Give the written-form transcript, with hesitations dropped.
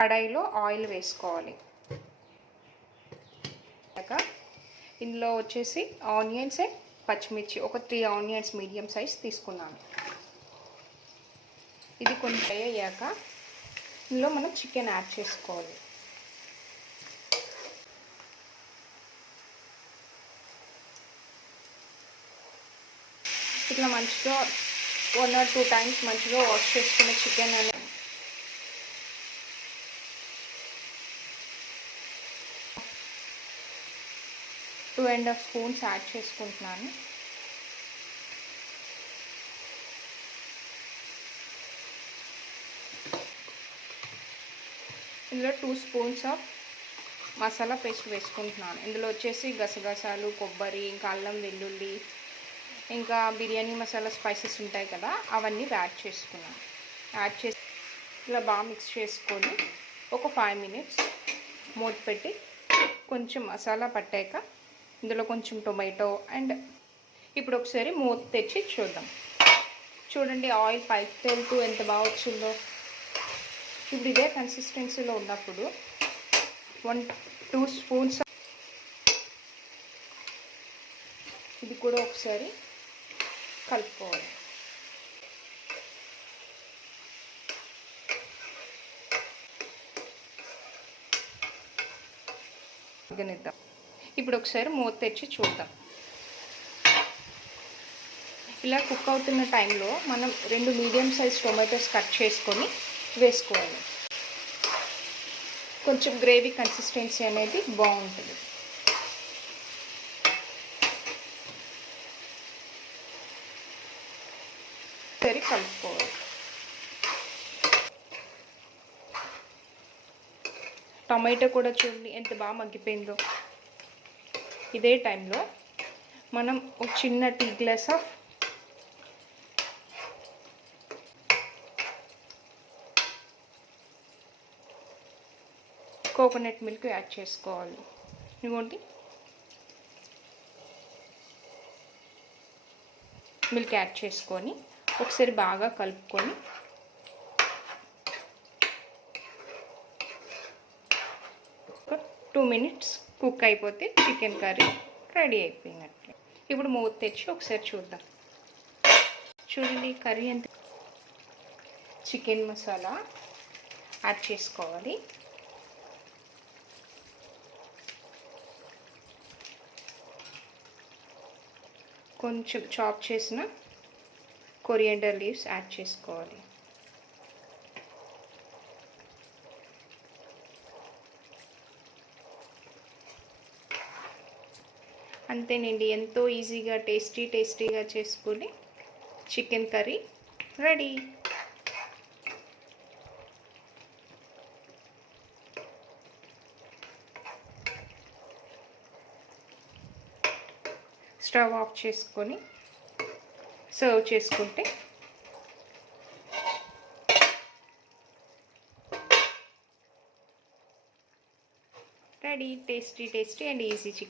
కడాయిలో ఆయిల్ వేసుకోవాలి. ఇందులో వచ్చేసి ఆనియన్స్, పచ్చిమిర్చి ఒక 3 ఆనియన్స్ మీడియం సైజ్ తీసుకున్నాను. ఇది కొంచెం అయ్యాక ఇందులో మనం చికెన్ యాడ్ చేసుకోవాలి. ఇట్లా మంచిగా 1 or 2 టైమ్స్ మంచిగా వాష్ చేసుకున్న చికెన్ అని 2.5 స్పూన్స్ యాడ్ చేసుకుంటున్నాను. ఇందులో 2 స్పూన్స్ ఆఫ్ మసాలా పేస్ట్ వేసుకుంటున్నాను. ఇందులో వచ్చేసి గసగసాలు, కొబ్బరి, ఇంకా అల్లం వెల్లుల్లి, ఇంకా బిర్యానీ మసాలా స్పైసెస్ ఉంటాయి కదా, అవన్నీ యాడ్ చేసుకున్నాను. యాడ్ చేసి ఇలా బాగా మిక్స్ చేసుకొని ఒక 5 మినిట్స్ మూత పెట్టి కొంచెం మసాలా పట్టాక ఇందులో కొంచెం టొమాటో అండ్ ఇప్పుడు ఒకసారి మూత తెచ్చి చూద్దాం. చూడండి ఆయిల్ పైకి తేలుతూ ఎంత బాగా వచ్చిందో. ఇప్పుడు ఇదే కన్సిస్టెన్సీలో ఉన్నప్పుడు 1-2 స్పూన్స్ ఇది కూడా ఒకసారి కలుపుకోవాలి. ఇప్పుడు ఒకసారి మూత తెచ్చి చూద్దాం. ఇలా కుక్ అవుతున్న టైంలో మనం 2 మీడియం సైజ్ టొమాటోస్ కట్ చేసుకొని వేసుకోవాలి. కొంచెం గ్రేవీ కన్సిస్టెన్సీ అనేది బాగుంటుంది. సరి కలుపుకోవాలి. టొమాటో కూడా చూడండి ఎంత బాగా మగ్గిపోయిందో. ఇదే టైంలో మనం ఒక చిన్న tea glass of coconut milk add చేసుకోవాలి. ఇదిగోండి మిల్క్ యాడ్ చేసుకొని ఒకసారి బాగా కలుపుకొని ఒక 2 మినిట్స్ కుక్ అయిపోతే చికెన్ కర్రీ రెడీ అయిపోయినట్లే. ఇప్పుడు మూత తెచ్చి ఒకసారి చూద్దాం. చూడండి కర్రీ ఎంత. చికెన్ మసాలా యాడ్ చేసుకోవాలి. కొంచెం చాప్ చేసిన కొరియాండర్ లీవ్స్ యాడ్ చేసుకోవాలి. అంతేనండి, ఎంతో ఈజీగా టేస్టీగా చేసుకుని chicken curry ready. Stove off చేసుకొని సర్వ్ చేసుకుంటే ready. Tasty and easy chicken.